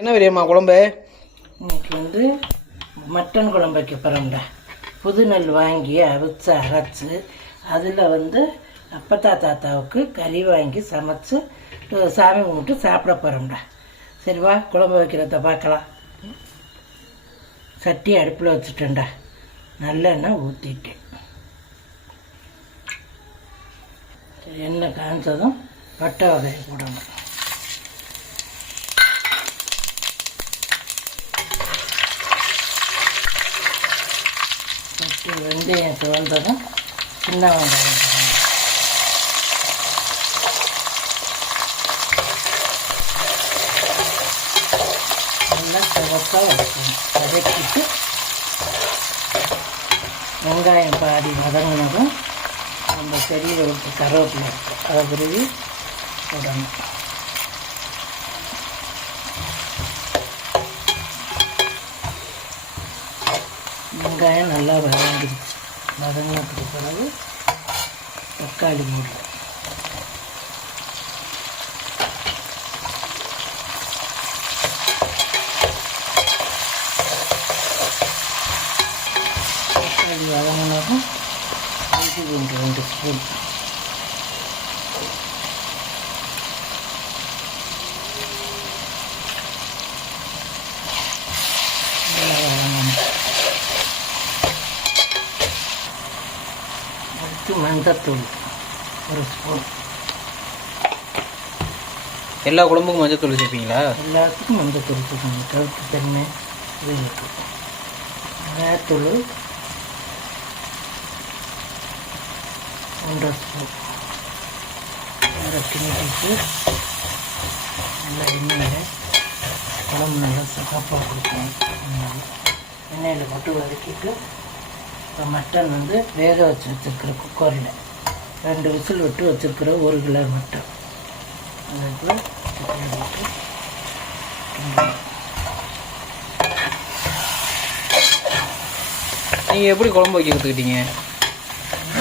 என்ன பெரியம்மா குழம்பு? இன்னைக்கு மட்டன் குழம்பு வைக்க போகிறோம்டா. புது நெல் வாங்கி அவிச்சு அரைச்சி அதில் அப்பத்தா தாத்தாவுக்கு கறி வாங்கி சமைச்சு சாமி கும்பிட்டு சாப்பிட போகிறோம்டா. சரிவா, குழம்பு வைக்கிறத பார்க்கலாம். சட்டி அடுப்பில் வச்சுட்டேன்டா. நல்லெண்ணெய் ஊற்றிட்டேன். எண்ணெய் காய்ச்சதும் பட்டை வகையை போடணும். வெந்தயம் சிவந்ததும் சின்ன வெங்காயம் போடணும். நல்லா சிவப்பாக வதக்கணும். வதக்கிட்டு வெங்காயம் பாதி வதங்கினதும் நம்ம செடியில் விட்டு கருவேப்பிலை இருக்கும், அதை விரும்பி போடணும். வெங்காயம் நல்லா வதங்கிடுச்சு. வதங்கினதுக்கு பிறகு தக்காளி மூடணும். தக்காளி வதங்கினதும் இஞ்சி பூண்டு 2 ஸ்பூன், மஞ்சத்தூள் 1 ஸ்பூன். எல்லா குழம்புக்கும் மஞ்சத்தூள் சேர்ப்பீங்களா? எல்லாத்துக்கும் மஞ்சத்தூள் சேர்க்கணும். கருத்து தன்மை இது இருக்குது. மிளகாத்தூள் 1 ஸ்பூன். நல்லா கிண்டிட்டு நல்லா எண்ணெயில் குழம்பு நல்லா சிறப்பாக கொடுக்கணும். எண்ணெயில் போட்டு வதக்கிட்டு இப்போ மட்டன் வேக வச்சு வச்சுருக்கிற குக்கரில் 2 விசில் விட்டு வச்சுருக்கிற 1 கிலோ மட்டன் அதுக்குள்ளே போட்டு நீங்கள் எப்படி குழம்பு வைக்க கற்றுக்கிட்டீங்க?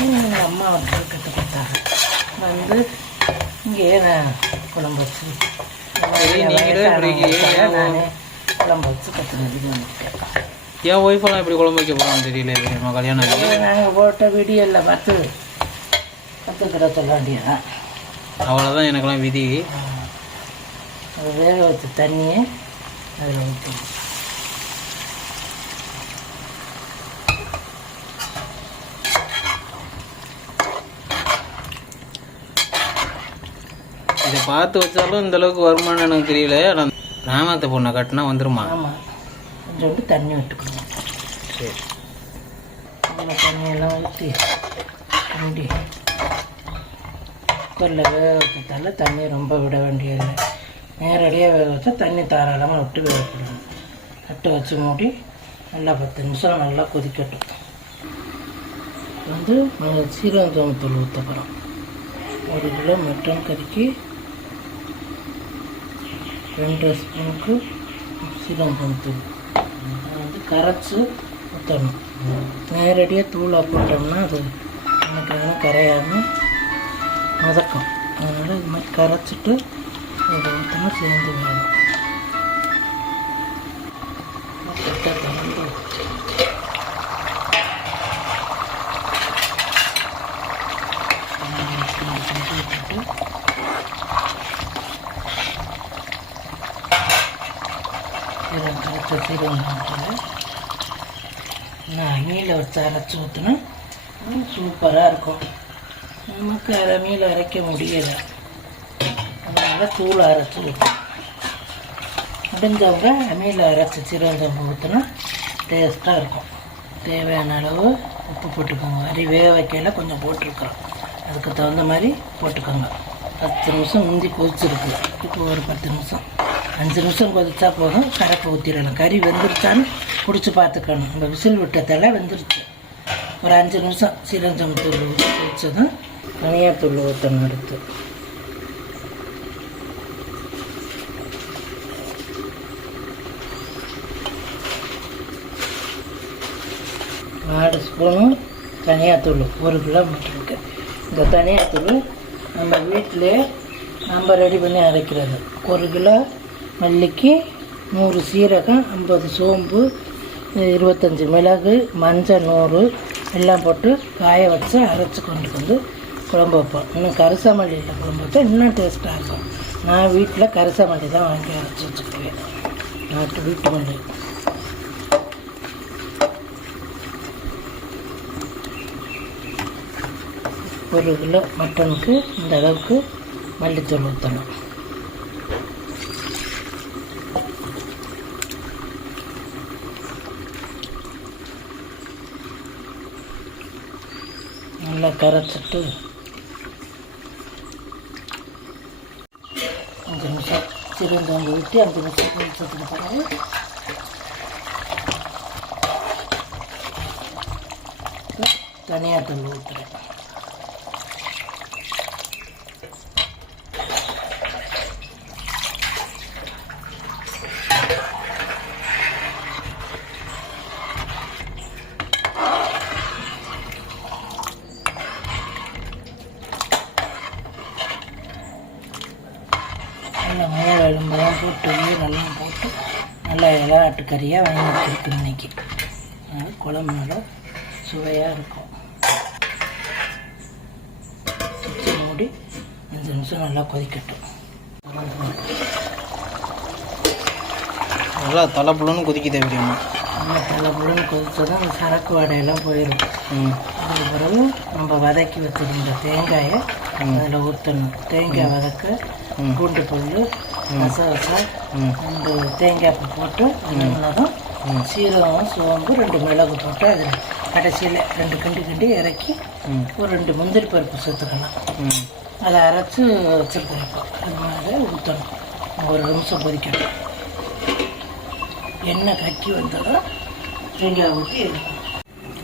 எங்கள் அம்மா கற்றுக் கொடுத்தாங்க. இங்கே நான் குழம்பு வச்சு நானே குழம்பு வச்சு கற்றுக்கிட்டு வந்துட்டேன். என் ஒய்ஃபெல்லாம் எப்படி குழம்பு வைக்க போகிறான்னு தெரியல. நம்ம கல்யாணம் நாங்கள் போட்ட வீடியோவில் பார்த்து கற்றுக்கிற சொல்ல வேண்டியதான். அவ்வளோதான் எனக்கெல்லாம் விதி. அது வேக வச்ச தண்ணியை அதில் ஊற்றணும். இதை பார்த்து வச்சாலும் இந்தளவுக்கு வருமானம் எனக்கு தெரியல. ஆனால் கிராமத்தை பொண்ணை கட்டினா வந்துருமா? ஆமாம், கொஞ்சோண்டு தண்ணி விட்டுக்கணும். சரி, அந்த தண்ணியெல்லாம் ஊற்றி கிண்டி குக்கரில் வேக வச்சதால தண்ணி ரொம்ப விட வேண்டியதில்லை. நேரடியாக வேக வச்சா தண்ணி தாராளமாக விட்டு வேகப்படணும். தட்டு வச்சு மூடி நல்லா 10 நிமிஷம் நல்லா கொதிக்கட்டும். சீரகத்தூள் ஊற்ற போகிறோம். 1 கிலோ மட்டன் கறிக்கு 2 ஸ்பூனுக்கு சீரகத்தூள் கரைச்சி ஊற்றணும். நேரடியாக தூளாக போட்டோம்னா அது எனக்கு கரையாமல் மதக்கும். அதனால் இது மாதிரி கரைச்சிட்டு அதை ஊற்றணும். சேர்ந்து வேணும். கரைச்ச சீரகம் நான் அம்மியில் வச்சு அரைச்சி ஊற்றினா சூப்பராக இருக்கும். நமக்கு அம்மியில் அரைக்க முடியலை, அதனால் தூள் அரைச்சி ஊற்றும். முடிஞ்சவங்க அம்மியில் அரைச்சி சீரகம் ஊற்றினா டேஸ்ட்டாக இருக்கும். தேவையான அளவு உப்பு போட்டுக்கோங்க. அரி வேக வைக்கையில் கொஞ்சம் போட்டிருக்கிறோம், அதுக்கு தகுந்த மாதிரி போட்டுக்கோங்க. 10 நிமிஷம் முந்தி கொதிச்சிருக்கு. இப்போ ஒரு 10 நிமிஷம் 5 நிமிஷம் கொதிச்சா போதும். கரைக்கு ஊற்றிடணும். கறி வெந்துருச்சான்னு பிடிச்சி பார்த்துக்கணும். நம்ம விசில் விட்டதெல்லாம் வெந்துருச்சு. ஒரு 5 நிமிஷம் சீரகத்தூள் ஊற்றி கொதிச்சதும் தனியாத்தூள் ஊற்றணும். எடுத்து நாலு ஸ்பூனும் தனியாத்தூள் 1 கிலோ மட்டனுக்கு. இந்த தனியாத்தூள் நம்ம வீட்டிலே நம்ம ரெடி பண்ணி அரைக்கிறது. 1 கிலோ மல்லிக்கு 100 சீரகம், 50 சோம்பு, 25 மிளகு, மஞ்சள் 100 எல்லாம் போட்டு காய வச்சு அரைச்சி கொண்டு வந்து குழம்பு வைப்போம். இன்னும் கரிசமல்லியில் குழம்பு வச்சா இன்னும் டேஸ்ட்டாக இருக்கும். நான் வீட்டில் கரிசமல்லி தான் வாங்கி அரைச்சி வச்சுக்குவேன். நாட்டு வீட்டு மல்லி. ஒரு கிலோ மட்டனுக்கு இந்த அளவுக்கு மல்லித்தூள் ஊற்றணும். நல்லா கரைச்சிட்டு 5 நிமிஷம் சிறுந்தோங்க விட்டு 5 நிமிஷத்துக்கு பிறகு தனியாத்தூள் ஊற்றுறேன். நல்லா 3 எலும்பெல்லாம் போட்டு நல்லா போட்டு நல்லா ஆட்டுக்கறியாக வாங்கி வச்சுருக்கு இன்னைக்கு. அதனால் குழம்பு நல்லா சுவையாக இருக்கும். சுற்றி மூடி 5 நிமிஷம் நல்லா கொதிக்கட்டும். நல்லா தலைப்புலன்னு கொதிக்குது எப்படிமா? நல்லா தலைப்புலன்னு கொதிச்சதான் அந்த சரக்கு வடையெல்லாம் போயிடும். அதுக்கு பிறகு நம்ம வதக்கி வச்சுருந்த தேங்காயை அதில் ஊற்றணும். தேங்காய் வதக்க பூண்டு புல், கசகசா, 2 தேங்காய் பூ போட்டு மிளகும், சீரகம், சோம்பு, 2 மிளகு போட்டு அதில் கடைசியில் 2 கிண்டி இறக்கி ஒரு 2 முந்திரி பருப்பு சேர்த்துக்கலாம். அதை அரைச்சி வச்சுருக்கோம். அது மாதிரி ஊற்றணும். 1 நிமிஷம் கொதிக்கணும். எண்ணெய் கக்கி வந்ததும் தேங்காய் ஊற்றி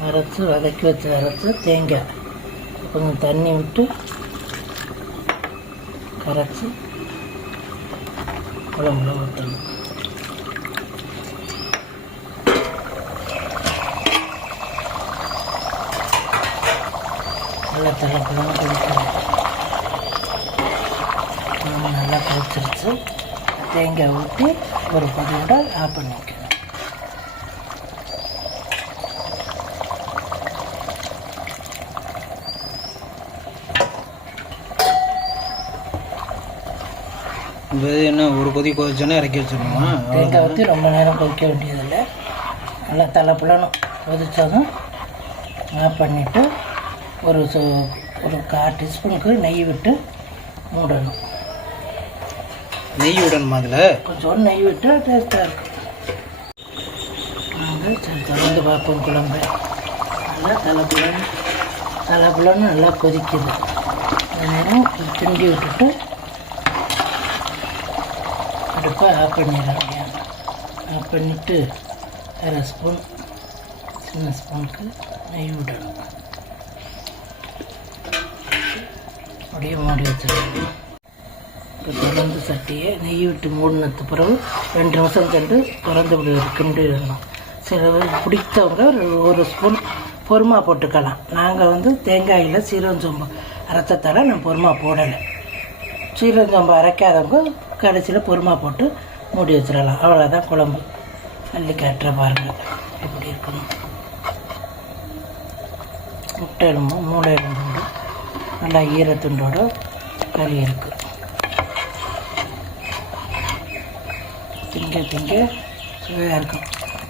அரைச்சி வதக்கி அரைச்சி தேங்காய் கொஞ்சம் தண்ணி விட்டு கரைச்சி குழம்புல ஊற்றணும். நல்லா தலைப்பழம் கொதிக்கணும். நல்லா கொதிச்சிருச்சு. தேங்காய் ஊற்றி ஒரு கொதியோட ஆஃப் பண்ணி வைக்கணும். என்ன ஒரு கொதி கொதிச்சோன்னா இறக்கி வச்சிடணுமா? தேங்காய் ஊற்றி ரொம்ப நேரம் கொதிக்க வேண்டியதில்லை. நல்லா தலைப்புலனும் கொதித்ததும் ஆஃப் பண்ணிவிட்டு ஒரு 1/4 டீஸ்பூனுக்கு நெய் விட்டு மூடணும். நெய் விடணுமா? அதில் கொஞ்சம் நெய் விட்டு டேஸ்ட்டாக இருக்கும். நாங்கள் திறந்து பார்ப்போம். குழம்பு நல்லா தலைப்புலன்னு நல்லா கொதிக்குது. அந்த நேரம் கிண்டி விட்டுட்டு அடுப்பை ஆஃப் பண்ணிடுறேன். ஆஃப் பண்ணிவிட்டு 1/2 ஸ்பூன் சின்ன ஸ்பூனுக்கு நெய் விடணும். அப்படியே மூடி வச்சிடணும். இப்போ திறந்து சட்டியை நெய் விட்டு மூடினது பிறகு 2 நிமிஷம் சென்று திறந்து கிண்டிடணும். சில பேர் பிடித்தவங்க 1 ஸ்பூன் பொறுமா போட்டுக்கலாம். நாங்கள் தேங்காயில் சீரகம் சோம்பு அரைச்சத்தால நான் பொறுமா போடலை. சீரகம் சோம்பு அரைக்காதவங்க கடைசியில் பொறுமா போட்டு மூடி வச்சிடலாம். அவ்வளோதான் குழம்பு. அள்ளி காட்டுற பாருங்கள் எப்படி இருக்கணும். முட்டை எலும்பு 3 எலும்போடு நல்லா ஈரத்துண்டோட கறி இருக்குது. திங்க சுவையாக இருக்கும்.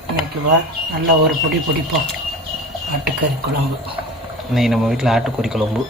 இன்னைக்கு வா நல்லா ஒரு பொடி பிடிப்போம். ஆட்டுக்கறி குழம்பு. இன்னைக்கு நம்ம வீட்டில் ஆட்டுக்கறி குழம்பு.